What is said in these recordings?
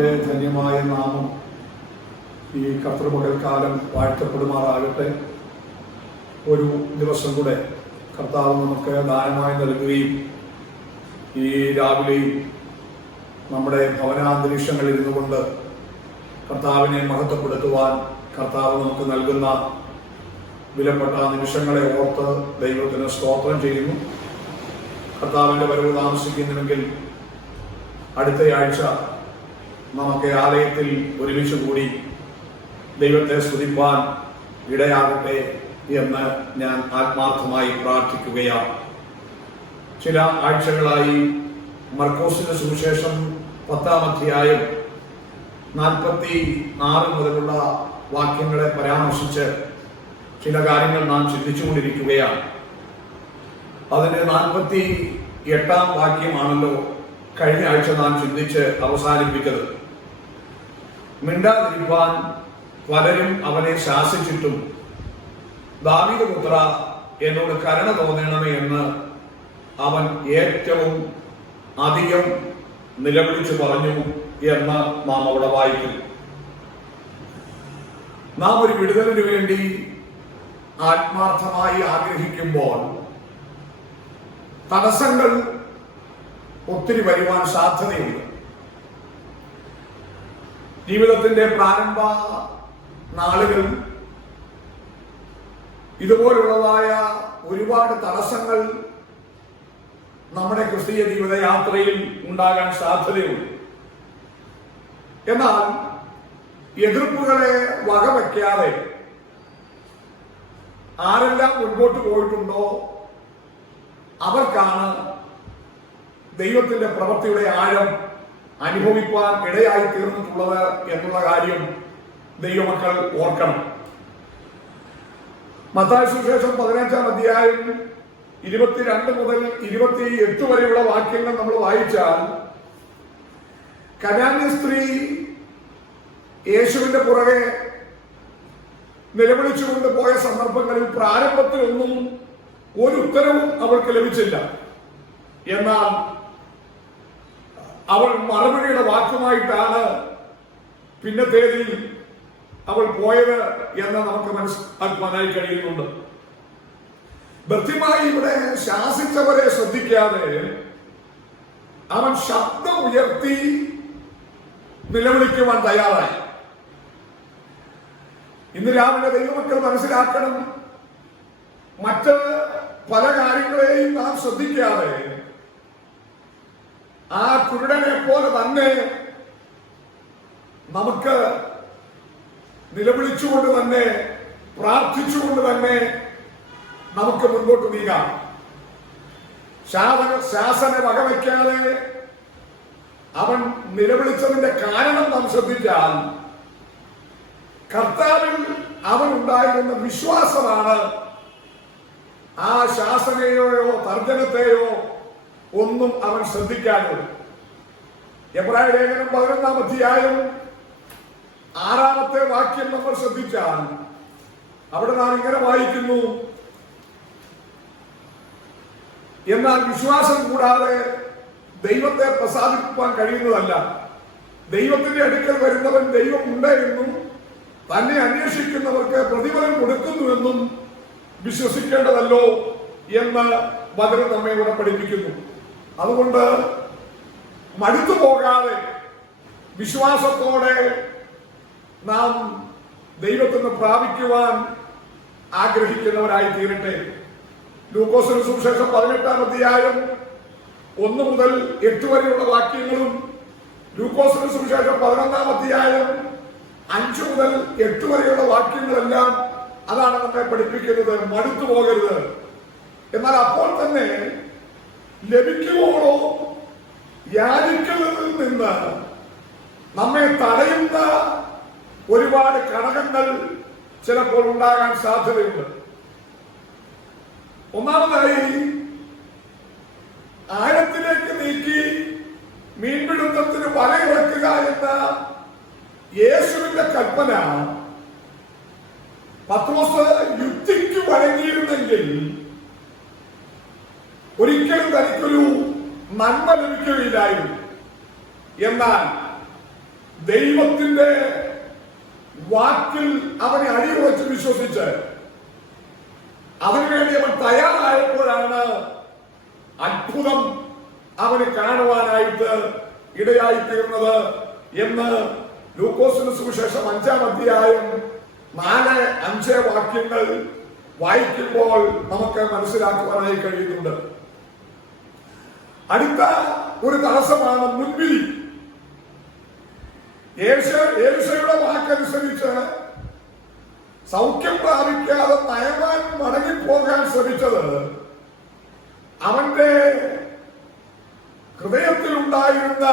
കർത്താവിൻ്റെ ധന്യമായ നാമം ഈ കർത്തൃപകൽക്കാലം വാഴ്ത്തപ്പെടുമാറാകട്ടെ. ഒരു ദിവസം കൂടെ കർത്താവ് നമുക്ക് ദാനമായി നൽകുകയും ഈ രാവിലെയും നമ്മുടെ ഭവനാന്തരീക്ഷങ്ങളിൽ ഇരുന്നു കൊണ്ട് കർത്താവിനെ മഹത്വപ്പെടുത്തുവാൻ കർത്താവ് നമുക്ക് നൽകുന്ന വിലപ്പെട്ട നിമിഷങ്ങളെ ഓർത്ത് ദൈവത്തിന് സ്തോത്രം ചെയ്യുന്നു. കർത്താവിൻ്റെ വരവ് താമസിക്കുന്നുവെങ്കിൽ അടുത്തയാഴ്ച നമുക്ക് ആലയത്തിൽ ഒരുമിച്ച് കൂടി ദൈവത്തെ സ്തുതിപ്പാൻ ഇടയാകട്ടെ എന്ന് ഞാൻ ആത്മാർത്ഥമായി പ്രാർത്ഥിക്കുകയാണ്. ചില ആഴ്ചകളായി മർക്കോസിന്റെ സുവിശേഷം 10-ാം അധ്യായം 46 മുതലുള്ള വാക്യങ്ങളെ പരാമർശിച്ച് ചില കാര്യങ്ങൾ നാം ചിന്തിച്ചുകൊണ്ടിരിക്കുകയാണ്. അതിന് 48-ാം വാക്യമാണല്ലോ കഴിഞ്ഞ ആഴ്ച നാം ചിന്തിച്ച് അവസാനിപ്പിച്ചത്. മിണ്ടാതിരിപ്പാൻ പലരും അവനെ ശാസിച്ചിട്ടും ദാവീദ് പുത്ര, എന്നോട് കരുണ തോന്നണമേ എന്ന് അവൻ ഏറ്റവും അധികം നിലവിളിച്ചു പറഞ്ഞു എന്ന് നാം അവിടെ വായിക്കുന്നു. നാം ഒരു വിടുതലിനു വേണ്ടി ആത്മാർത്ഥമായി ആഗ്രഹിക്കുമ്പോൾ തടസ്സങ്ങൾ ഒത്തിരി വരുവാൻ സാധ്യതയുണ്ട്. ജീവിതത്തിന്റെ പ്രാരംഭ നാളുകൾ ഇതുപോലുള്ളതായ ഒരുപാട് തടസ്സങ്ങൾ നമ്മുടെ ക്രിസ്തീയ ജീവിതയാത്രയിൽ ഉണ്ടാകാൻ സാധ്യതയുണ്ട്. എന്നാൽ എതിർപ്പുകളെ വകവയ്ക്കാതെ ആരെല്ലാം മുൻപോട്ട് പോയിട്ടുണ്ടോ അവർക്കാണ് ദൈവത്തിന്റെ പ്രവൃത്തിയുടെ ആഴം അനുഭവിക്കാൻ ഇടയായി തീർന്നിട്ടുള്ളത് എന്നുള്ള കാര്യം ദൈവമക്കൾ ഓർക്കണം. മത്തായി സുവിശേഷം 15-ാം അധ്യായം 22 മുതൽ 28 വരെയുള്ള വാക്യങ്ങൾ നമ്മൾ വായിച്ചാൽ കനാന്യ സ്ത്രീ യേശുവിന്റെ പുറകെ നിലവിളിച്ചുകൊണ്ട് പോയ സന്ദർഭങ്ങളിൽ പ്രാരംഭത്തിലൊന്നും ഒരു ഉത്തരവും അവൾക്ക് ലഭിച്ചില്ല. എന്നാൽ അവൾ മറുപടിയുടെ വാക്കുമായിട്ടാണ് പിന്നത്തേതിൽ അവൾ പോയത് എന്ന് നമുക്ക് മനസ്സിലാക്കാനായി കഴിയുന്നുണ്ട്. ഭൃത്യമായി ഇവിടെ ശാസിച്ചവരെ ശ്രദ്ധിക്കാതെ അവൻ ശബ്ദം ഉയർത്തി നിലവിളിക്കുവാൻ തയ്യാറായി. ഇന്ന് രാവിലെ ദൈവമക്കൾ മനസ്സിലാക്കണം, മറ്റ് പല കാര്യങ്ങളെയും നാം ശ്രദ്ധിക്കാതെ ആ കുരുടനെ പോലെ തന്നെ നമുക്ക് നിലവിളിച്ചുകൊണ്ട് തന്നെ പ്രാർത്ഥിച്ചുകൊണ്ട് തന്നെ നമുക്ക് മുൻപോട്ട് നീങ്ങാം. ശാസന വകവയ്ക്കാതെ അവൻ നിലവിളിച്ചതിന്റെ കാരണം നാം ശ്രദ്ധിച്ചാൽ കർത്താവിൽ അവൻ ഉണ്ടായിരുന്ന വിശ്വാസമാണ് ആ ശാസനയെയോ തർജ്ജനത്തെയോ ഒന്നും അവൻ ശ്രദ്ധിക്കാനുള്ളത്. എബ്രായ ലേഖനം 11-ാം അധ്യായം 6-ാമത്തെ വാക്യം നമ്മൾ ശ്രദ്ധിച്ചാൽ അവിടെ നാം ഇങ്ങനെ വായിക്കുന്നു, എന്നാൽ വിശ്വാസം കൂടാതെ ദൈവത്തെ പ്രസാദിപ്പിക്കാൻ കഴിയുന്നതല്ല. ദൈവത്തിന്റെ അടുക്കൽ വരുന്നവൻ ദൈവം ഉണ്ട് എന്നും തന്നെ അന്വേഷിക്കുന്നവർക്ക് പ്രതിഫലം കൊടുക്കുന്നുവെന്നും വിശ്വസിക്കേണ്ടതല്ലോ എന്ന് വചനം നമ്മെ ഇവിടെ പഠിപ്പിക്കുന്നു. അതുകൊണ്ട് മടുത്തു പോകാതെ വിശ്വാസത്തോടെ നാം ദൈവത്തിന് പ്രാപിക്കുവാൻ ആഗ്രഹിക്കുന്നവരായി തീരട്ടെ. ലൂക്കോസിന്റെ സുവിശേഷം 18-ാം അധ്യായം 1 മുതൽ 8 വരെയുള്ള വാക്യങ്ങളും ലൂക്കോസിന്റെ സുവിശേഷം 11-ാം അധ്യായം 5 മുതൽ 8 വരെയുള്ള വാക്യങ്ങളെല്ലാം അതാണ് നമ്മെ പഠിപ്പിക്കുന്നത്. മടുത്തു പോകരുത്. എന്നാൽ അപ്പോൾ തന്നെ ലഭിക്കുമോളോ യാചിക്കുന്നതിൽ നിന്ന് നമ്മെ തടയുന്ന ഒരുപാട് ഘടകങ്ങൾ ചിലപ്പോൾ ഉണ്ടാകാൻ സാധ്യതയുണ്ട്. ഒന്നാമതായി ആഴത്തിലേക്ക് നീക്കി മീൻപിടുത്തത്തിന് വലയിറക്കുക എന്ന യേശുവിന്റെ കൽപ്പന പത്രോസ് യുക്തിക്ക് വഴങ്ങിയിരുന്നെങ്കിൽ ഒരിക്കലും തനിക്കൊരു നന്മ ലഭിക്കുകയില്ലായിരുന്നു. എന്നാൽ ദൈവത്തിന്റെ വാക്കിൽ അവനെ അടിയുറച്ച് വിശ്വസിച്ച് അതിനുവേണ്ടി അവൻ തയ്യാറായപ്പോഴാണ് അത്ഭുതം അവന് കാണുവാനായിട്ട് ഇടയായി തീർന്നത് എന്ന് ലൂക്കോസിന് സുവിശേഷം 5-ാം അധ്യായം 4-5 വാക്യങ്ങൾ വായിക്കുമ്പോൾ നമുക്ക് മനസ്സിലാക്കുവാനായി കഴിയുന്നുണ്ട്. അടുത്ത ഒരു തടസ്സമാണ് മുൻവിധി. ഏലിശയുടെ വാക്കനുസരിച്ച് സൗഖ്യം പ്രാപിക്കാതെ നയമാൻ മടങ്ങിപ്പോകാൻ ശ്രമിച്ചത് അവന്റെ ഹൃദയത്തിലുണ്ടായിരുന്ന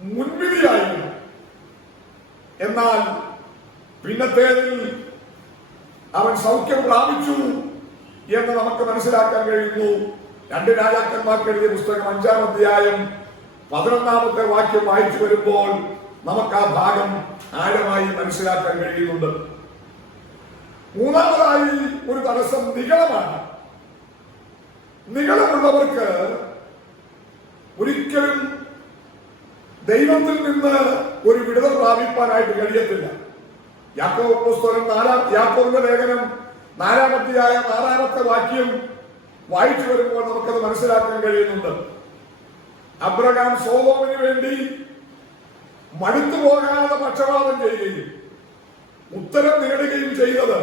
മുൻവിധിയായിരുന്നു. എന്നാൽ പിന്നത്തേതിൽ അവൻ സൗഖ്യം പ്രാപിച്ചു എന്ന് നമുക്ക് മനസ്സിലാക്കാൻ കഴിയുന്നു. 2 രാജാക്കന്മാർക്ക് എഴുതിയ പുസ്തകം 5-ാം അധ്യായം 11-ാമത്തെ വാക്യം വായിച്ചു വരുമ്പോൾ നമുക്ക് ആ ഭാഗം ആഴമായി മനസ്സിലാക്കാൻ കഴിയുന്നുണ്ട്. മൂന്നാമതായി ഒരു തടസ്സം നിഗളമാണ്. നിഗളമുള്ളവർക്ക് ഒരിക്കലും ദൈവത്തിൽ നിന്ന് ഒരു വിടുതൽ പ്രാപിപ്പാനായിട്ട് കഴിയത്തില്ല. യാക്കോബ് പുസ്തകം യാക്കോബിന്റെ ലേഖനം 4-ാം അധ്യായം 6-ാമത്തെ വാക്യം വായിച്ചു വരുമ്പോൾ നമുക്കത് മനസ്സിലാക്കാൻ കഴിയുന്നുണ്ട്. അബ്രഹാം സോദോമിന് വേണ്ടി മടുത്തു പോകാതെ പക്ഷപാതം ചെയ്യുകയും ഉത്തരം നേടുകയും ചെയ്തത്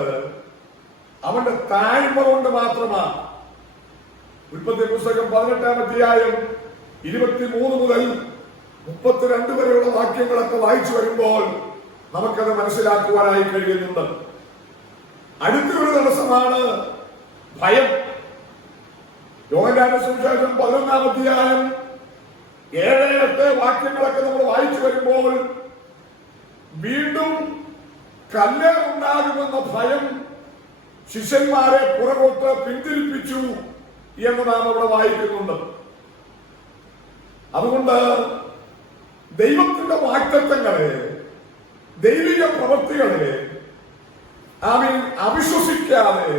അവന്റെ താഴ്മ കൊണ്ട് മാത്രമാണ്. ഉൽപ്പത്തി പുസ്തകം 18-ാം അധ്യായം 23 മുതൽ 32 വരെയുള്ള വാക്യങ്ങളൊക്കെ വായിച്ചു വരുമ്പോൾ നമുക്കത് മനസ്സിലാക്കുവാനായി കഴിയുന്നുണ്ട്. അടുത്തൊരു തടസ്സമാണ് ഭയം. യോഹന്നാന്റെ സുവിശേഷം 11-ാം അധ്യായം 7-8 വാക്യങ്ങളൊക്കെ നമ്മൾ വായിച്ചു വരുമ്പോൾ വീണ്ടും കല്ലേറുണ്ടാകുമെന്ന ഭയം ശിഷ്യന്മാരെ പുറകോട്ട് പിന്തിരിപ്പിച്ചു എന്ന് നാം അവിടെ വായിക്കുന്നുണ്ട്. അതുകൊണ്ട് ദൈവത്തിന്റെ വാഗ്ദത്തങ്ങളെ, ദൈവിക പ്രവൃത്തികളെ അവിശ്വസിക്കാതെ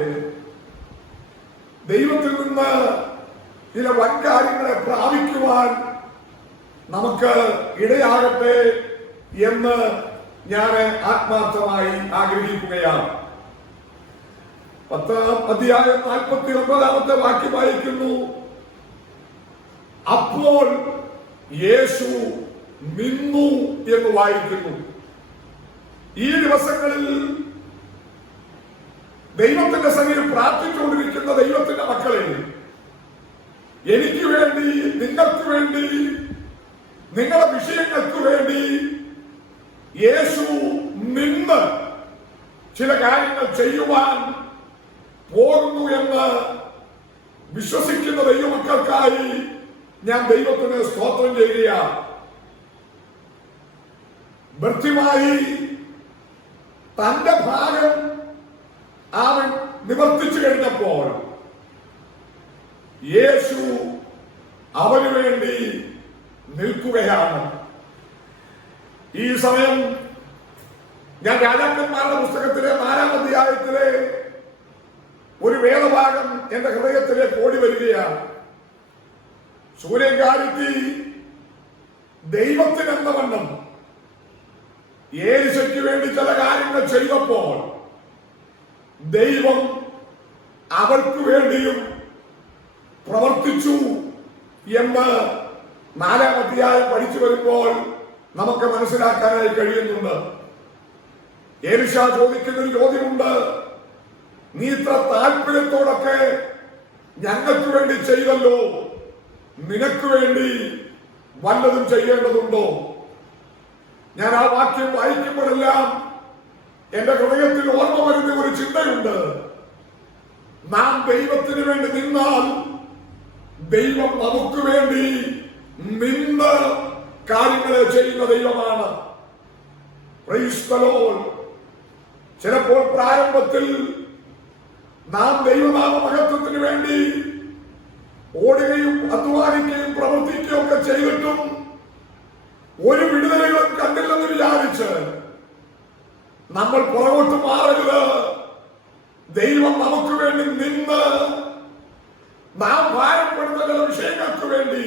ദൈവത്തിൽ നിന്ന് ചില വൻകാര്യങ്ങളെ പ്രാപിക്കുവാൻ നമുക്ക് ഇടയാകട്ടെ എന്ന് ഞാൻ ആത്മാർത്ഥമായി ആഗ്രഹിക്കുകയാണ്. 10-ാം അധ്യായം 49-ാമത്തെ വാക്യം വായിക്കുന്നു. അപ്പോൾ യേശു നിന്നു എന്ന് വായിക്കുന്നു. ഈ ദിവസങ്ങളിൽ ദൈവത്തിന്റെ സന്നിധിയിൽ പ്രാർത്ഥിച്ചുകൊണ്ടിരിക്കുന്ന ദൈവത്തിന്റെ മക്കളെ, എനിക്ക് വേണ്ടി, നിങ്ങൾക്ക് വേണ്ടി, നിങ്ങളുടെ വിഷയങ്ങൾക്ക് വേണ്ടി യേശു നിന്ന് ചില കാര്യങ്ങൾ ചെയ്യുവാൻ പോകുന്നു എന്ന് വിശ്വസിക്കുന്ന ദൈവമക്കൾക്കായി ഞാൻ ദൈവത്തിന് സ്തോത്രം ചെയ്യുകയാണ്. ഭൃത്യമായി തന്റെ ഭാഗം അവൻ നിവർത്തിച്ചു കഴിഞ്ഞപ്പോൾ യേശു അവന് വേണ്ടി നിൽക്കുകയാണ്. ഈ സമയം ഞാൻ രാജാക്കന്മാരുടെ പുസ്തകത്തിലെ 4-ാം അധ്യായത്തിലെ ഒരു വേദഭാഗം എന്റെ ഹൃദയത്തിലേക്ക് ഓടി വരികയാണ്. സൂര്യകാരിക്ക് ദൈവത്തിനെന്ന വണ്ണം ഏലിശയ്ക്ക് വേണ്ടി ചില കാര്യങ്ങൾ ചെയ്തപ്പോൾ ദൈവം അവർക്ക് വേണ്ടിയും പ്രവർത്തിച്ചു എന്ന് 4-ാം അധ്യായം പഠിച്ചു വരുമ്പോൾ നമുക്ക് മനസ്സിലാക്കാനായി കഴിയുന്നുണ്ട്. ഏലിശ ചോദിക്കുന്നൊരു ചോദ്യമുണ്ട്. നീ ഇത്ര താല്പര്യത്തോടൊക്കെ ഞങ്ങൾക്ക് വേണ്ടി ചെയ്തല്ലോ, നിനക്ക് വേണ്ടി വല്ലതും ചെയ്യേണ്ടതുണ്ടോ? ഞാൻ ആ വാക്യം വായിക്കുമ്പോഴെല്ലാം എന്റെ ഹൃദയത്തിൽ ഓർമ്മ വരുന്ന ഒരു ചിന്തയുണ്ട്. നാം ദൈവത്തിന് വേണ്ടി നിന്നാൽ ദൈവം നമുക്ക് വേണ്ടി നിന്ന് കാര്യങ്ങളെ ചെയ്യുന്ന ദൈവമാണ്. Price the Lord. ചിലപ്പോൾ പ്രാരംഭത്തിൽ നാം ദൈവനാമ മഹത്വത്തിന് വേണ്ടി ഓടുകയും അധ്വാനിക്കുകയും പ്രവർത്തിക്കുകയും ഒക്കെ ചെയ്തിട്ടും ഒരു വിടുതലുകളും കണ്ടില്ലെന്ന് വിചാരിച്ച് നമ്മൾ പുറകോട്ട് മാറരുത്. ദൈവം നമുക്ക് വേണ്ടി നിന്ന് നാം ഭാരപ്പെടുന്ന ചില വിഷയങ്ങൾക്ക് വേണ്ടി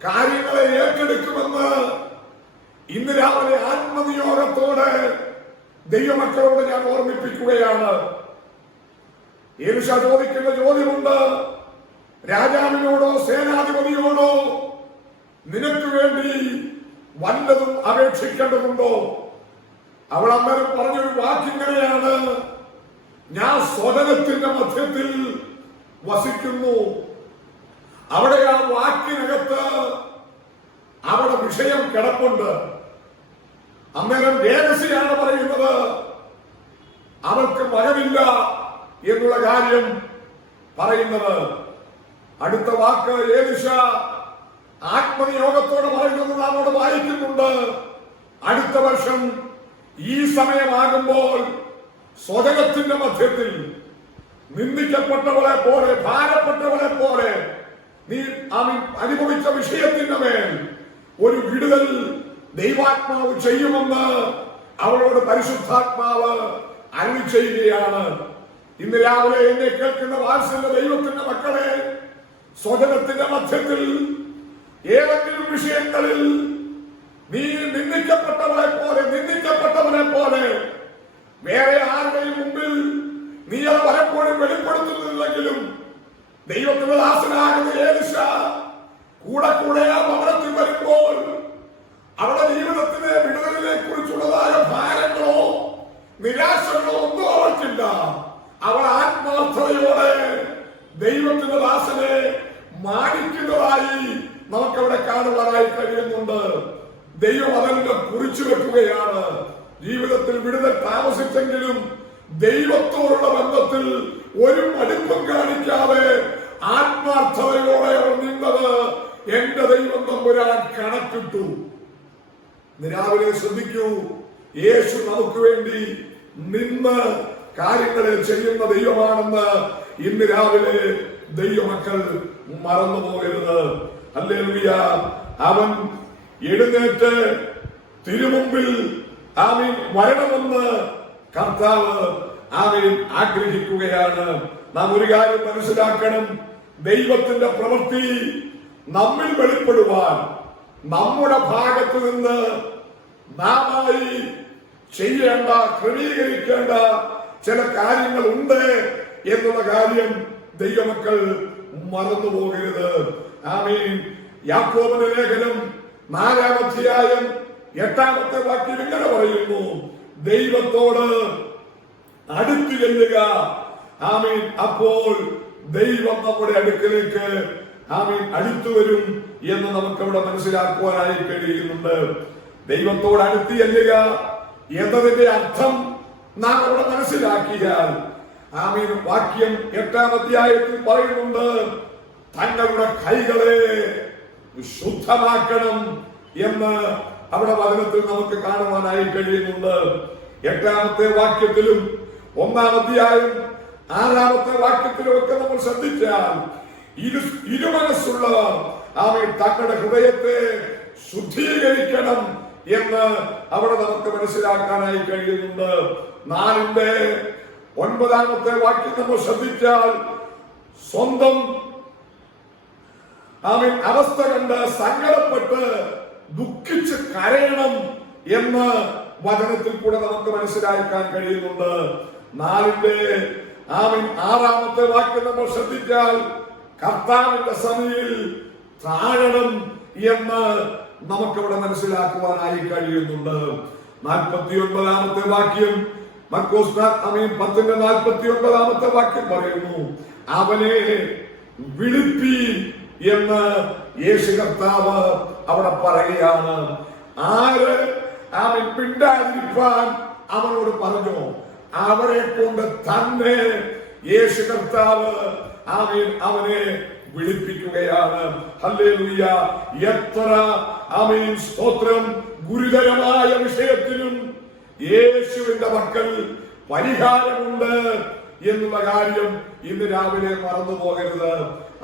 കാര്യങ്ങളെ ഏറ്റെടുക്കുമെന്ന് ഇന്ന് രാവിലെ ആത്മനിയോഗത്തോടെ ദൈവമക്കളോട് ഞാൻ ഓർമ്മിപ്പിക്കുകയാണ്. എലീശ ചോദിക്കുന്ന ചോദ്യമുണ്ട്. രാജാവിനോടോ സേനാധിപതിയോടോ നിനക്ക് വേണ്ടി വല്ലതും അപേക്ഷിക്കേണ്ടതുണ്ടോ? അവൾ അന്നേരം പറഞ്ഞൊരു വാക്കിങ്ങനെയാണ്, ഞാൻ സ്വജനത്തിന്റെ മധ്യത്തിൽ വസിക്കുന്നു. അവിടെ ആ വാക്കിനകത്ത് അവിടെ വിഷയം കിടപ്പുണ്ട്. അന്നേരം രഹസ്യമാണ് പറയുന്നത്, അവൾക്ക് മകനില്ല എന്നുള്ള കാര്യം പറയുന്നത്. അടുത്ത വാക്ക് എലീശ ആത്മനിയോഗത്തോടെ പറയുന്നത് നാം അവിടെ വായിക്കുന്നുണ്ട്. അടുത്ത വർഷം ഈ സമയമാകുമ്പോൾ സ്വജനത്തിന്റെ മധ്യത്തിൽ നിന്ദിക്കപ്പെട്ടവളെ പോലെ, ഭാരപ്പെട്ടവളെ പോലെ നീ അനുഭവിച്ച വിഷയത്തിന്റെ മേൽ ഒരു വിടുതൽ ദൈവാത്മാവ് ചെയ്യുമെന്ന് അവളോട് പരിശുദ്ധാത്മാവ് അരുളി ചെയ്യുകയാണ്. ഇന്ന് രാവിലെ എന്നെ കേൾക്കുന്ന വാത്സല്യ ദൈവത്തിന്റെ മക്കളെ, സ്വജനത്തിന്റെ മധ്യത്തിൽ ഏതെങ്കിലും വിഷയങ്ങളിൽ നീ നിന്ദിക്കപ്പെട്ടവനെ പോലെ വേറെ ആരുടെയും മുമ്പിൽ നീ അത് പലപ്പോഴും വെളിപ്പെടുത്തുന്നില്ലെങ്കിലും ദൈവത്തിന്റെ ദാസനാകുന്ന എലീശ കൂടെ കൂടെ ആ ഭവനത്തിൽ വരുമ്പോൾ അവളുടെ ജീവിതത്തിലെ വിടുതലിനെ കുറിച്ചുള്ളതായ ഭാരങ്ങളോ നിരാശകളോ ഒന്നും അവൾക്കില്ല. അവൾ ആത്മാർത്ഥതയോടെ ദൈവത്തിന്റെ ദാസനെ മാനിക്കുന്നതായി നമുക്കവിടെ കാണുവാനായി കഴിയുന്നുണ്ട്. ദൈവം അതെല്ലാം കുറിച്ചു വെക്കുകയാണ്. ജീവിതത്തിൽ വിടുതൽ താമസിച്ചെങ്കിലും ദൈവത്തോടുള്ള ബന്ധത്തിൽ ഒരു മടുപ്പും കാണിക്കാതെ ആത്മാർത്ഥതയോടെ അവർ നിന്നത് എന്റെ ദൈവം തമ്പുരാൻ കണക്കിട്ടു. രാവിലെ ശ്രദ്ധിക്കൂ, യേശു നമുക്ക് വേണ്ടി നിന്ന് കാര്യങ്ങളെ ചെയ്യുന്ന ദൈവമാണെന്ന് ഇന്ന് രാവിലെ ദൈവമക്കൾ മറന്നുപോകരുത്. ഹല്ലേലൂയ. അവൻ എഴുന്നേറ്റ് തിരുമുമ്പിൽ ആമീൻ വരണമെന്ന് കർത്താവ് ആമീൻ ആഗ്രഹിക്കുകയാണ്. നാം ഒരു കാര്യം മനസ്സിലാക്കണം, ദൈവത്തിന്റെ പ്രവൃത്തി നമ്മിൽ വെളിപ്പെടുവാൻ നമ്മുടെ ഭാഗത്ത് നിന്ന് നാമായി ചെയ്യേണ്ട, ക്രമീകരിക്കേണ്ട ചില കാര്യങ്ങളുണ്ട് എന്നുള്ള കാര്യം ദൈവമക്കൾ മറന്നുപോകരുത്. ആമീൻ. യാക്കോബിന്റെ ലേഖനം 4-ാം അധ്യായം 8-ാമത്തെ വാക്യം ഇങ്ങനെ പറയുന്നു, ദൈവത്തോട് അടുത്തു ചെല്ലുക. ആമീൻ. അപ്പോൾ ദൈവം നമ്മുടെ അടുക്കലേക്ക് ആമീൻ അടുത്തു വരും എന്ന് നമുക്കവിടെ മനസ്സിലാക്കുവാനായി കഴിയുന്നുണ്ട്. ദൈവത്തോട് അടുത്ത് ചെല്ലുക എന്നതിന്റെ അർത്ഥം നാം അവിടെ മനസ്സിലാക്കിയാൽ, ആമീൻ, വാക്യം 8-ാം അധ്യായത്തിൽ പറയുന്നുണ്ട്, തങ്ങളുടെ കൈകളെ ശുദ്ധമാക്കണം എന്ന് അവിടെ വചനത്തിൽ നമുക്ക് കാണുവാനായി കഴിയുന്നുണ്ട്. 8-ാമത്തെ വാക്യത്തിലും 1-ാം അധ്യായം 6-ാമത്തെ വാക്യത്തിലും ഒക്കെ നമ്മൾ ശ്രദ്ധിച്ചാൽ ഇരുമനസ്സുള്ള ആമീൻ തങ്ങളുടെ ഹൃദയത്തെ ശുദ്ധീകരിക്കണം എന്ന് അവിടെ നമുക്ക് മനസ്സിലാക്കാനായി കഴിയുന്നുണ്ട്. 4-ന്റെ 9-ാമത്തെ വാക്യം നമ്മൾ ശ്രദ്ധിച്ചാൽ സ്വന്തം ആമീൻ അവസ്ഥ കണ്ട് സങ്കടപ്പെട്ട് ദുഃഖിച്ച് കരയണം എന്ന് വചനത്തിൽ കൂടെ നമുക്ക് മനസ്സിലാക്കാൻ കഴിയുന്നുണ്ട്. 4-ന്റെ ആമീൻ 6-ാമത്തെ വാക്യം നമ്മൾ ശ്രദ്ധിച്ചാൽ കർത്താവിന്റെ സന്നിധിയിൽ താഴണം എന്ന് നമുക്കവിടെ മനസ്സിലാക്കുവാനായി കഴിയുന്നുണ്ട്. 49-ാമത്തെ വാക്യം മർക്കോസ് 10-ന്റെ 49-ാമത്തെ പറയുന്നു, അവനെ വിളിപ്പീൻ എന്ന് യേശു കർത്താവ് അവിടെ പറയുകയാണ്. ആര് അവൻ പിണ്ടാതിരിപ്പാൻ അവനോട് പറഞ്ഞു, അവരെ കൊണ്ട് തന്നെ യേശു കർത്താവ് അവനെ വിളിപ്പിക്കുകയാണ്. ഹല്ലേലൂയ. എത്ര ആമേൻ സ്തോത്രം. ഗുരുതരമായ വിഷയത്തിനും യേശുവിന്റെ മക്കൾ പരിഹാരമുണ്ട് എന്നുള്ള കാര്യം ഇന്ന് രാവിലെ മറന്നു പോകരുത്.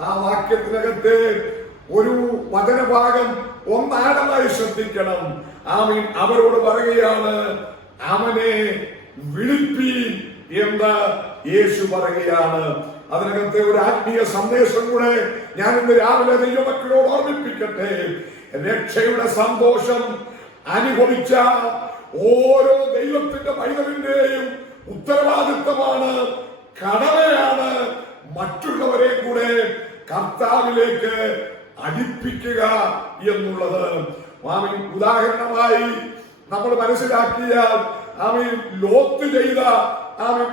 ആ വാക്യത്തിനകത്തെ ഒരു വചനഭാഗം ഒന്നാഴമായി ശ്രദ്ധിക്കണം. ആമീൻ. അവരോട് പറയുകയാണ്, അവനെ വിളിപ്പീൻ എന്ന് യേശു പറയുകയാണ്. അതിനകത്തെ ഒരു ആത്മീയ സന്ദേശം കൂടെ ഞാൻ ഇന്ന് രാവിലെ ദൈവമക്കളോട് ഓർമ്മിപ്പിക്കട്ടെ. രക്ഷയുടെ സന്തോഷം അനുഭവിച്ച ഓരോ ദൈവത്തിന്റെ പൈതലിന്റെയും ഉത്തരവാദിത്തമാണ്, കടമയാണ് മറ്റുള്ളവരെ കൂടെ കർത്താവിലേക്ക് അടുപ്പിക്കുക എന്നുള്ളത്. ആമീൻ. ഉദാഹരണമായി നമ്മൾ മനസ്സിലാക്കിയാൽ, ആമീൻ, ലോത്ത് ചെയ്ത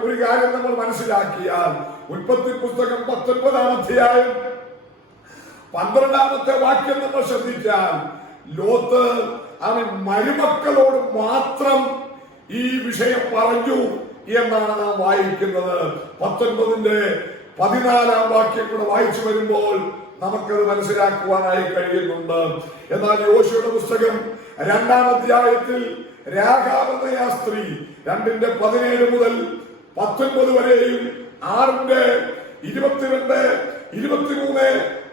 ഒരു കാര്യം നമ്മൾ മനസ്സിലാക്കിയാൽ, ഉൽപ്പത്തി പുസ്തകം 19-ാം അധ്യായം 12-ാമത്തെ വാക്യം നമ്മൾ ശ്രദ്ധിച്ചാൽ, ലോത്ത് മരുമക്കളോട് മാത്രം ഈ വിഷയം പറഞ്ഞു എന്നാണ് നാം വായിക്കുന്നത്. 19-ന്റെ 14-ാം വാക്യം കൂടെ വായിച്ചു വരുമ്പോൾ നമുക്കത് മനസ്സിലാക്കുവാനായി കഴിയുന്നുണ്ട്. എന്നാൽ യോശുവയുടെ പുസ്തകം 2-ാം അധ്യായത്തിൽ രാഹാബ് എന്ന ആ സ്ത്രീ 2-ന്റെ 17 മുതൽ 19 വരെയും 6-ന്റെ 22, 23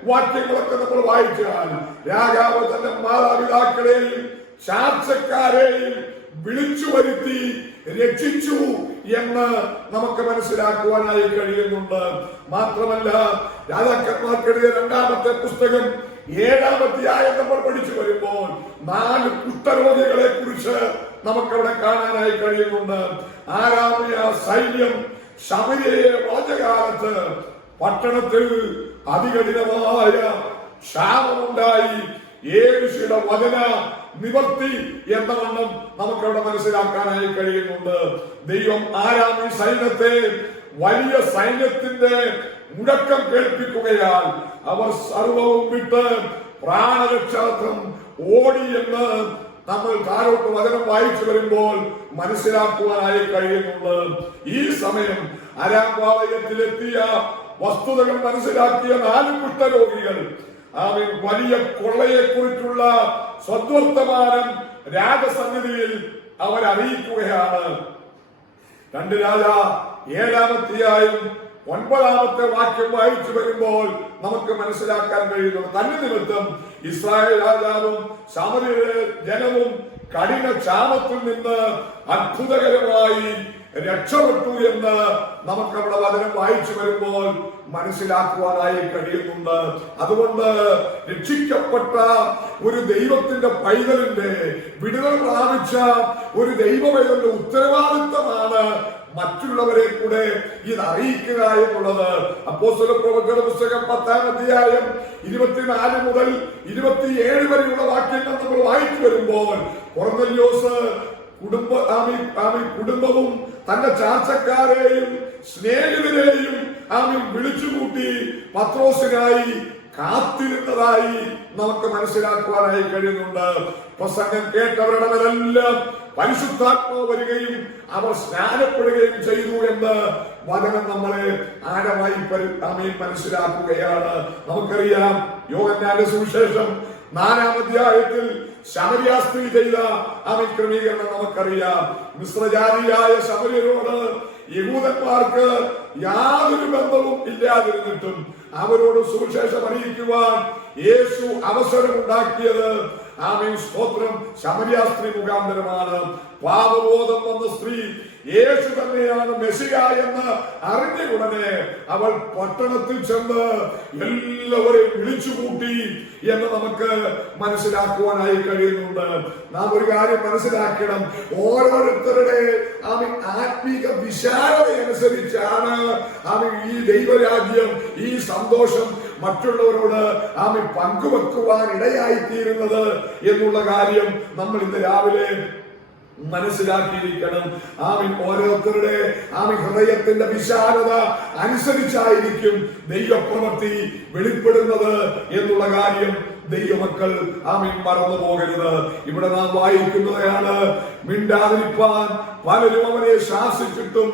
വാക്യങ്ങളൊക്കെ നമ്മൾ വായിച്ചാൽ, രാഹാബ് തന്റെ മാതാപിതാക്കളെയും ചാർച്ചക്കാരെയും വിളിച്ചു വരുത്തി രക്ഷിച്ചു എന്ന് നമുക്ക് മനസ്സിലാക്കുവാനായി കഴിയുന്നുണ്ട്. മാത്രമല്ല, രാജാക്കന്മാർക്കെതിരെ 2-ാമത്തെ പുസ്തകം 7-ാം അധ്യായം നമ്മൾ പഠിച്ചു വരുമ്പോൾ 4 കുഷ്ഠരോഗികളെ കുറിച്ച് നമുക്കവിടെ കാണാനായി കഴിയുന്നുണ്ട്. ആരാമിയ സൈന്യം ശമര്യയെ വളഞ്ഞകാലത്ത് പട്ടണത്തിൽ അതികഠിനമായ ക്ഷാമമുണ്ടായി. യേശുയുടെ വചന നിവർത്തി എന്ന വണ്ണം നമുക്കവിടെ മനസ്സിലാക്കാനായി കഴിയുന്നുണ്ട്. ദൈവം ആരാമി സൈന്യത്തെ വലിയ സൈന്യത്തിന്റെ മുഴക്കം കേൾപ്പിക്കുകയാൽ അവർ സർവവും വിട്ട് പ്രാണരക്ഷാർത്ഥം ഓടി എന്ന് നമ്മൾ താരോട്ട് വചനം വായിച്ചു വരുമ്പോൾ മനസ്സിലാക്കുവാനായി കഴിയുന്നുണ്ട്. ഈ സമയം അരാം പാളയത്തിലെത്തിയ വസ്തുതകൾ മനസ്സിലാക്കിയ 4 കുഷ്ഠരോഗികൾ വലിയ കൊള്ളയെ കുറിച്ചുള്ള സദ്വർത്തമാനം രാജസന്നിധിയിൽ അവർ അറിയിക്കുകയാണ്. 2 രാജ 7-ാം അധ്യായം 9-ാമത്തെ വാക്യം വായിച്ചു വരുമ്പോൾ നമുക്ക് മനസ്സിലാക്കാൻ കഴിയുന്നു, തന്നെ നിമിത്തം ഇസ്രായേൽ രാജാവും ശമര്യ ജനവും കഠിന ക്ഷാമത്തിൽ നിന്ന് അത്ഭുതകരമായി രക്ഷപ്പെട്ടു എന്ന് നമുക്കവിടെ വചനം വായിച്ചു വരുമ്പോൾ മനസ്സിലാക്കുവാനായി കഴിയുന്നുണ്ട്. അതുകൊണ്ട് രക്ഷിക്കപ്പെട്ട ഒരു ദൈവത്തിന്റെ പൈതലിന്റെ, വിടുതൽ പ്രാപിച്ച ഒരു ദൈവ പൈതലിന്റെ ഉത്തരവാദിത്തമാണ് മറ്റുള്ളവരെ കൂടെ ഇത് അറിയിക്കുക എന്നുള്ളത്. അപ്പോസ്തലപ്രവൃത്തിയുടെ പുസ്തകം 10-ാം അധ്യായം 24 മുതൽ 27 വരെയുള്ള വാക്യങ്ങൾ നമ്മൾ വായിച്ചു വരുമ്പോൾ, കൊർന്നല്യോസ് കുടുംബവും തന്റെ ചാർച്ചക്കാരെയും സ്നേഹിതരെയും വിളിച്ചുകൂട്ടി പത്രോസിനായി കാത്തിരുന്നതായി നമുക്ക് മനസ്സിലാക്കുവാനായി കഴിയുന്നുണ്ട്. പ്രസംഗം കേട്ടവരുടെ മേലെല്ലാം പരിശുദ്ധാത്മാവ് വരികയും അവർ സ്നാനപ്പെടുകയും ചെയ്തു എന്ന് വചനം നമ്മളെ ആഴമായി മനസ്സിലാക്കുകയാണ്. നമുക്കറിയാം, യോഹന്നാന്റെ സുവിശേഷം 4-ാം അധ്യായത്തിൽ ശമര്യ സ്ത്രീ ചെയ്ത ക്രമീകരണം നമുക്കറിയാം. മിശ്രജാതിയായ ശമര്യരോട് യഹൂദന്മാർക്ക് യാതൊരു ബന്ധവും ഇല്ലാതിരുന്നിട്ടും അവരോട് സുവിശേഷം അറിയിക്കുവാൻ യേശു അവസരമുണ്ടാക്കിയത് സ്തോത്രം ശമര്യ സ്ത്രീ മുഖാന്തരമാണ്. പാപബോധം വന്ന സ്ത്രീ യേശു തന്നെയാണ് മെസ്സിയ എന്ന് അറിഞ്ഞ ഉടനെ അവൾ പട്ടണത്തിൽ ചെന്ന് എല്ലാവരെയും വിളിച്ചുകൂട്ടി എന്ന് നമുക്ക് മനസ്സിലാക്കുവാനായി കഴിയുന്നുണ്ട്. നാം ഒരു കാര്യം മനസ്സിലാക്കണം, ഓരോരുത്തരുടെ ആത്മീക വിശാലതയനുസരിച്ചാണ് ഈ ദൈവരാജ്യം, ഈ സന്തോഷം മറ്റുള്ളവരോട് പങ്കുവെക്കുവാൻ ഇടയായിത്തീരുന്നത് എന്നുള്ള കാര്യം നമ്മൾ ഇന്ന് രാവിലെ മനസ്സിലാക്കിയിരിക്കണം. ഓരോരുത്തരുടെ ഹൃദയത്തിന്റെ വിശാലത അനുസരിച്ചായിരിക്കും ദൈവപ്രവൃത്തി വെളിപ്പെടുന്നത് എന്നുള്ള കാര്യം ദൈവമക്കൾ മറന്നു പോകരുത്. ഇവിടെ നാം വായിക്കുന്നതാണ്, മിണ്ടാതിരിപ്പാൻ പലരും അവനെ ശാസിച്ചിട്ടും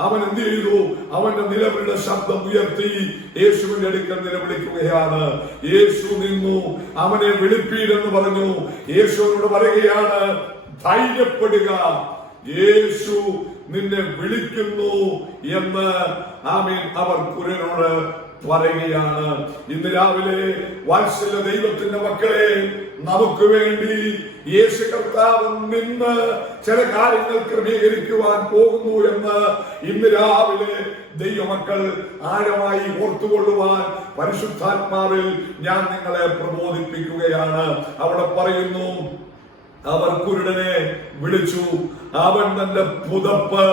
അവൻ എന്ത് ചെയ്തു? അവന്റെ നിലവിളിയുടെ ശബ്ദം ഉയർത്തി യേശുവിന്റെ അടുക്കൽ നിലവിളിക്കുകയാണ്. യേശു നിന്നു, അവനെ വിളിപ്പീരെന്ന് പറഞ്ഞു. യേശുവിനോട് പറയുകയാണ്, ധൈര്യപ്പെടുക, യേശു നിന്നെ വിളിക്കുന്നു എന്ന് അവർ കുരനോട് പറയുകയാണ്. ഇന്ന് രാവിലെ വാത്സല്യ ദൈവത്തിന്റെ മക്കളെ, നമുക്ക് വേണ്ടി യേശു കർത്താവ് നിന്ന് ചില കാര്യങ്ങൾ ക്രമീകരിക്കുവാൻ പോകുന്നു എന്ന് ഇന്ന് രാവിലെ ദൈവമക്കൾ ആഴമായി ഓർത്തുകൊള്ളുവാൻ പരിശുദ്ധാത്മാവിൽ ഞാൻ നിങ്ങളെ പ്രബോധിപ്പിക്കുകയാണ്. അവിടെ പറയുന്നു, അവർ കുരുടനെ വിളിച്ചു. അവൻ തന്റെ പുതപ്പ്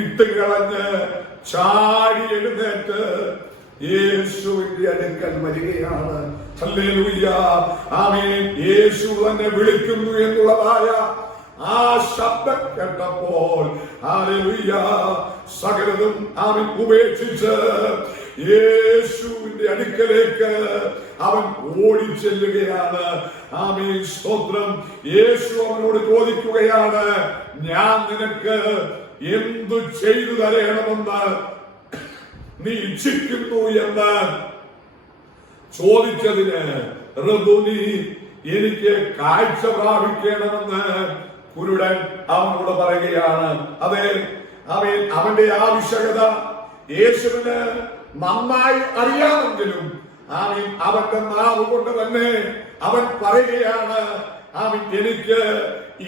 ഇട്ടുകളഞ്ഞ് ചാടി എഴുന്നേറ്റ് യേശുവിന്റെ അടുക്കൽ വരികയാണ്. ഹല്ലേലൂയ, ആമേൻ. യേശു തന്നെ വിളിക്കുന്നു എന്നുള്ളതായ ആ ശബ്ദം കേട്ടപ്പോൾ ഹല്ലേലൂയ സകലതും അവൻ ഉപേക്ഷിച്ച് യേശുവിന്റെ അടുക്കലേക്ക് അവൻ ഓടിച്ചെല്ലുകയാണ്. ആമേൻ, സ്തോത്രം. യേശു അവനോട് ചോദിക്കുകയാണ്, ഞാൻ നിനക്ക് എന്തു ചെയ്തു തരണമെന്ന് നീ ഇച്ഛിക്കുന്നു എന്ന് ചോദിച്ചതിന് റബ്ബൂനി, എനിക്ക് കാഴ്ച പ്രാപിക്കണമെന്ന് കുരുടൻ അവനോട് പറയുകയാണ്. അതെ, അവന്റെ ആവശ്യകത യേശുവിന് നന്നായി അറിയാമെങ്കിലും അവന്റെ നാവ് കൊണ്ട് തന്നെ അവൻ പറയുകയാണ്, എനിക്ക്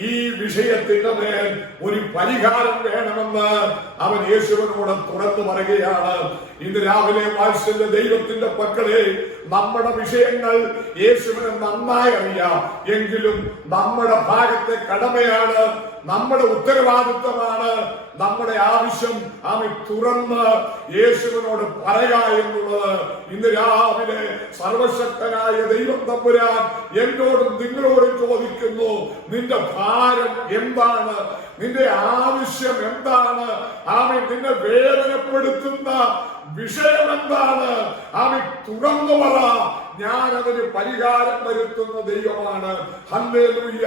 ഈ വിഷയത്തിന്റെ മേൽ ഒരു പരിഹാരം വേണമെന്ന് അവൻ യേശുവിനോട് തുറന്നു പറയുകയാണ്. ഇന്ന് രാവിലെ വാത്സല്യ ദൈവത്തിന്റെ മക്കളെ, നമ്മുടെ വിഷയങ്ങൾ യേശുവിനെ നന്നായി അറിയാം, എങ്കിലും നമ്മുടെ ഭാഗത്തെ കടമയാണ്, നമ്മുടെ ഉത്തരവാദിത്വമാണ് നമ്മുടെ ആവശ്യം അവൻ തുറന്ന് യേശുവിനോട് പറയാ എന്നുള്ളത്. ഇന്ന് രാവിലെ സർവശക്തനായ ദൈവം തമ്പുരാൻ എന്നോടും നിങ്ങളോടും ചോദിക്കുന്നു, നിന്റെ ഭാരം എന്താണ്? നിന്റെ ആവശ്യം എന്താണ്? അവൻ നിന്നെ വേദനപ്പെടുത്തുന്ന വിഷയം എന്താണ്? അവൻ തുറന്നു പറ, ഞാൻ അതിന് പരിഹാരം വരുത്തുന്ന ദൈവമാണ്. ഹല്ലേലൂയ,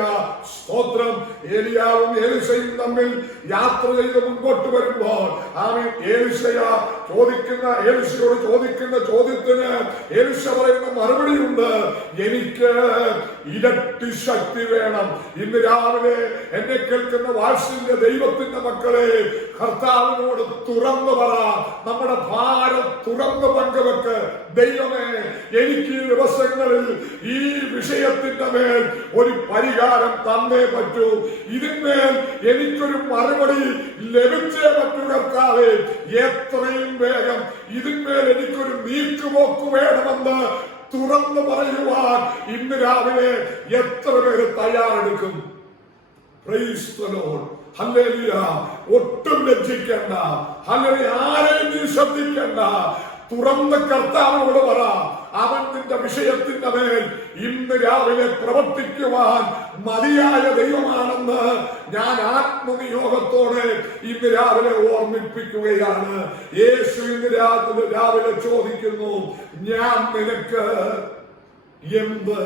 സ്തോത്രം. ഏലിയാവും എലീശയും തമ്മിൽ യാത്ര ചെയ്ത് മുൻപോട്ട് വരുമ്പോൾ എലീശയോട് ചോദിക്കുന്ന ചോദ്യത്തിന് എലീശ പറയുന്ന മറുപടിയുണ്ട്, എനിക്ക് ഇരട്ടി ശക്തി വേണം. ഇന്ന് രാവിലെ എന്നെ കേൾക്കുന്ന വാത്സല്യ ദൈവത്തിന്റെ മക്കളെ, കർത്താവിനോട് തുറന്നു പറ, നമ്മുടെ ഭാരം തുറന്നു പങ്കുവെക്ക്. ദൈവമേ, എനിക്ക് ഈ ദിവസങ്ങളിൽ ഈ വിഷയത്തിന്റെ മേൽ ഒരു പരിഹാരം തന്നേ പറ്റൂ. ഇതിന്മേൽ എനിക്കൊരു മറുപടി ലഭിച്ചേ പറ്റൂ കർത്താവേ. എത്രയും വേഗം ഇതിന്മേൽ എനിക്കൊരു നീക്കുപോക്ക് വേണമെന്ന് തുറന്നു പറയുവാൻ ഇന്ന് രാവിലെ എത്ര പേര് തയ്യാറെടുക്കും? Praise the Lord. ഹല്ലേലൂയ. ഒട്ടും ലജ്ജിക്കണ്ട. ഹല്ലേലൂയ. ആരെയും ശ്രദ്ധിക്കണ്ട. തുറന്ന് കർത്താവിനോട് പറ, അവൻ നിന്റെ വിഷയത്തിന്റെ മേൽ ഇന്ന് രാവിലെ പ്രവർത്തിക്കുവാൻ മതിയായ ദൈവമാണെന്ന് ഞാൻ ആത്മനിയോഗത്തോടെ ഇന്ന് രാവിലെ ഓർമ്മിപ്പിക്കുകയാണ്. യേശു ഇന്ന് രാവിലെ ചോദിക്കുന്നു, ഞാൻ നിനക്ക് എന്ത്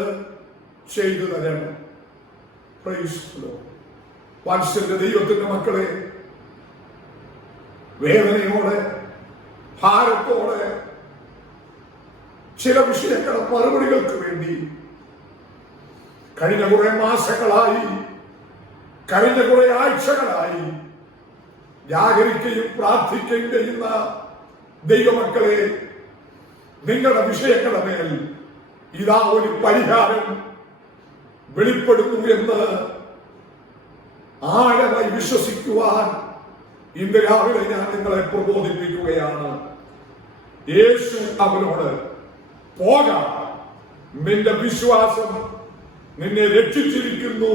ചെയ്തു തരണം? Price the Lord. വാത്സല്യ ദൈവത്തിന്റെ മക്കളെ, വേദനയോടെ ഭാരത്തോടെ ചില വിഷയങ്ങളുടെ മറുപടികൾക്ക് വേണ്ടി കഴിഞ്ഞ കുറെ മാസങ്ങളായി, കഴിഞ്ഞ കുറെ ആഴ്ചകളായി ജാഗരിക്കുകയും പ്രാർത്ഥിക്കുകയും ചെയ്യുന്ന ദൈവമക്കളെ, നിങ്ങളുടെ വിഷയങ്ങളുടെ മേൽ ഇതാ ഒരു പരിഹാരം വെളിപ്പെടുന്നു എന്ന് ആഴമായി വിശ്വസിക്കുവാൻ ഇന്ന് രാവിലെ ഞാൻ നിങ്ങളെ പ്രബോധിപ്പിക്കുകയാണ്. യേശു അവനോട്, പോകാം, നിന്റെ വിശ്വാസം നിന്നെ രക്ഷിച്ചിരിക്കുന്നു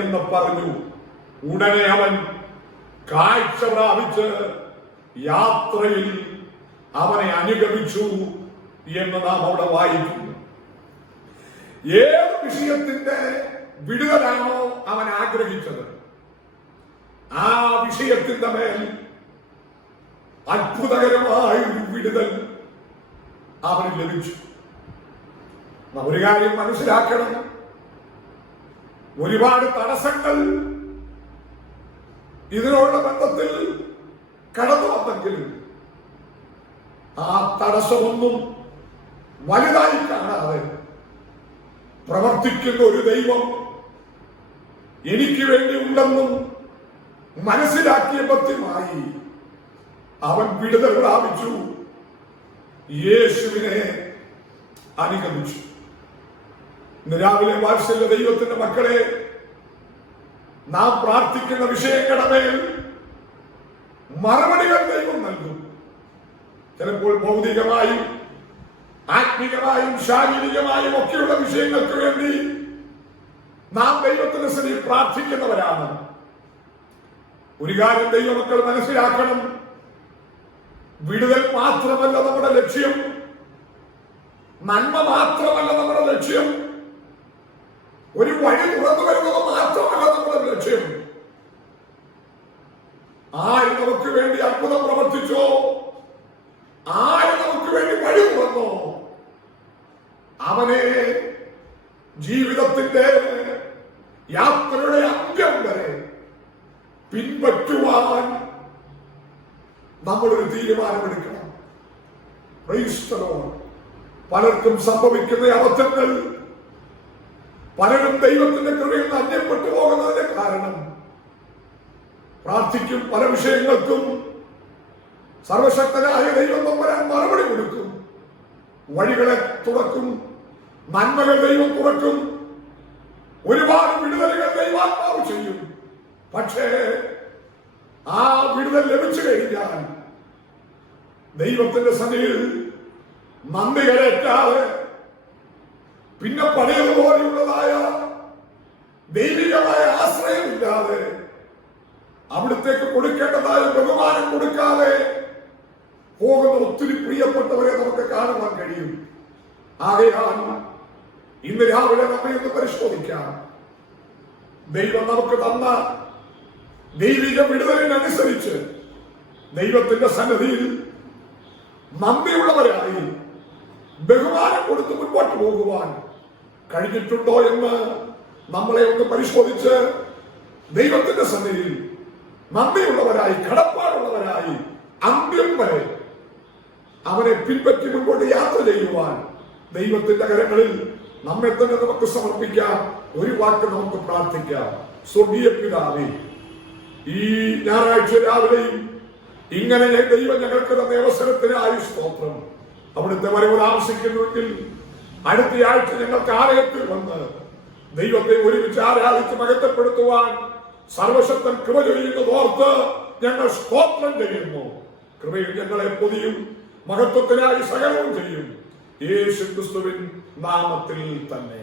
എന്ന് പറഞ്ഞു. ഉടനെ അവൻ കാഴ്ച പ്രാപിച്ച് യാത്രയിൽ അവനെ അനുഗമിച്ചു എന്ന് നാം അവിടെ വായിക്കുന്നു. ഏത് വിഷയത്തിന്റെ വിടുതലാണോ അവൻ ആഗ്രഹിച്ചത്, ആ വിഷയത്തിന്റെ മേൽ അത്ഭുതകരമായ ഒരു വിടുതൽ അവന് ലഭിച്ചു. ഒരു കാര്യം മനസ്സിലാക്കണം, ഒരുപാട് തടസ്സങ്ങൾ ഇതിനുള്ള ബന്ധത്തിൽ കടന്നു വന്നെങ്കിലും ആ തടസ്സമൊന്നും വലുതായി കാണാതെ പ്രവർത്തിക്കുന്ന ഒരു ദൈവം എനിക്ക് വേണ്ടി ഉണ്ടെന്നും മനസ്സിലാക്കിയ പത്യമായി അവൻ വിടുതൽ പ്രാപിച്ചു, യേശുവിനെ അനുഗമിച്ചു. ഇന്ന് രാവിലെ വാത്സല്യ ദൈവത്തിന്റെ മക്കളെ, നാം പ്രാർത്ഥിക്കുന്ന വിഷയങ്ങളുടെ മേൽ മറുപടികൾ ദൈവം നൽകും. ചിലപ്പോൾ ഭൗതികമായും ആത്മീകമായും ശാരീരികമായും ഒക്കെയുള്ള വിഷയങ്ങൾക്ക് വേണ്ടി നാം ദൈവത്തിന് സ്തുതി പ്രാർത്ഥിക്കുന്നവരാണ്. ഒരു കാര്യം ദൈവമക്കൾ മനസ്സിലാക്കണം, വിടുതൽ മാത്രമല്ല നമ്മുടെ ലക്ഷ്യം, നന്മ മാത്രമല്ല നമ്മുടെ ലക്ഷ്യം, ഒരു വഴി തുറന്നു വരുന്നത് മാത്രമല്ല നമ്മുടെ ലക്ഷ്യം. ആര് നമുക്ക് വേണ്ടി അത്ഭുതം പ്രവർത്തിച്ചോ, ആര് നമുക്ക് വേണ്ടി വഴി തുറന്നോ, അവനെ ജീവിതത്തിന്റെ യാത്രയുടെ അന്ത്യം വരെ പിൻപറ്റുവാൻ നമ്മളൊരു തീരുമാനമെടുക്കണം. Price the Lord. പലർക്കും സംഭവിക്കുന്ന അബദ്ധങ്ങൾ, പലരും ദൈവത്തിന്റെ കൃപയിൽ നിന്ന് അന്യപ്പെട്ടു പോകുന്നതിന്റെ കാരണം, പ്രാർത്ഥിക്കും, പല വിഷയങ്ങൾക്കും സർവശക്തനായ ദൈവം തമ്പുരാൻ മറുപടി കൊടുക്കും, വഴികളെ തുറക്കും, നന്മകൾ ദൈവം തുറക്കും, ഒരുപാട് വിടുതലുകൾ ദൈവാത്മാവ് ചെയ്യും. പക്ഷേ ആ വിടുതൽ ലഭിച്ചു കഴിഞ്ഞാൽ ദൈവത്തിന്റെ സന്നിധിയിൽ നന്ദി കരയറ്റാതെ പിന്നെ പഴയതുപോലെയുള്ളതായ ദൈവികമായ ആശ്രയമില്ലാതെ, അവിടത്തേക്ക് കൊടുക്കേണ്ടതായ ബഹുമാനം കൊടുക്കാതെ പോകുന്ന ഒത്തിരി പ്രിയപ്പെട്ടവരെ നമുക്ക് കാണുവാൻ കഴിയും. ആകയാൽ ഇന്ന് രാവിലെ നമ്മെ ഒന്ന് പരിശോധിക്കാം. ദൈവം നമുക്ക് തന്ന ദൈവിക വിടുതലിനനുസരിച്ച് ദൈവത്തിന്റെ സന്നിധിയിൽ നന്ദിയുള്ളവരായി ബഹുമാനം കൊടുത്ത് മുൻപോട്ട് പോകുവാൻ കഴിഞ്ഞിട്ടുണ്ടോ എന്ന് നമ്മളെ ഒന്ന് പരിശോധിച്ച് ദൈവത്തിന്റെ സന്നിധിയിൽ നന്ദിയുള്ളവരായി, കടപ്പാടുള്ളവരായി അന്ത്യം വരെ അവനെ പിൻപറ്റി മുൻപോട്ട് യാത്ര ചെയ്യുവാൻ ദൈവത്തിന്റെ കരങ്ങളിൽ നമ്മെ തന്നെ നമുക്ക് സമർപ്പിക്കാം. ഒരു വാക്ക് നമുക്ക് പ്രാർത്ഥിക്കാം. സ്വർഗീയ പിതാവേ, ഈ ഞായറാഴ്ച രാവിലെയും ഇങ്ങനെ ദൈവം ഞങ്ങൾക്ക് തന്ന അവസരത്തിനായി സ്തോത്രം. അവിടുത്തെ വരവ് താമസിക്കുന്നുവെങ്കിൽ അടുത്ത ആഴ്ച ഞങ്ങൾക്ക് ആലയത്തിൽ വന്ന് ദൈവത്തെ ഒരുമിച്ച് ആരാധിച്ച് മഹത്വപ്പെടുത്തുവാൻ സർവശക്തൻ കൃപ ചൊരിയുന്നത് ഓർത്ത് ഞങ്ങൾ സ്തോത്രം ചെയ്യുന്നു. കൃപയിൽ ഞങ്ങളെ പൊതിയും, മഹത്വത്തിനായി സകലവും ചെയ്യും. യേശു ക്രിസ്തുവിൻ നാമത്തിൽ തന്നെ.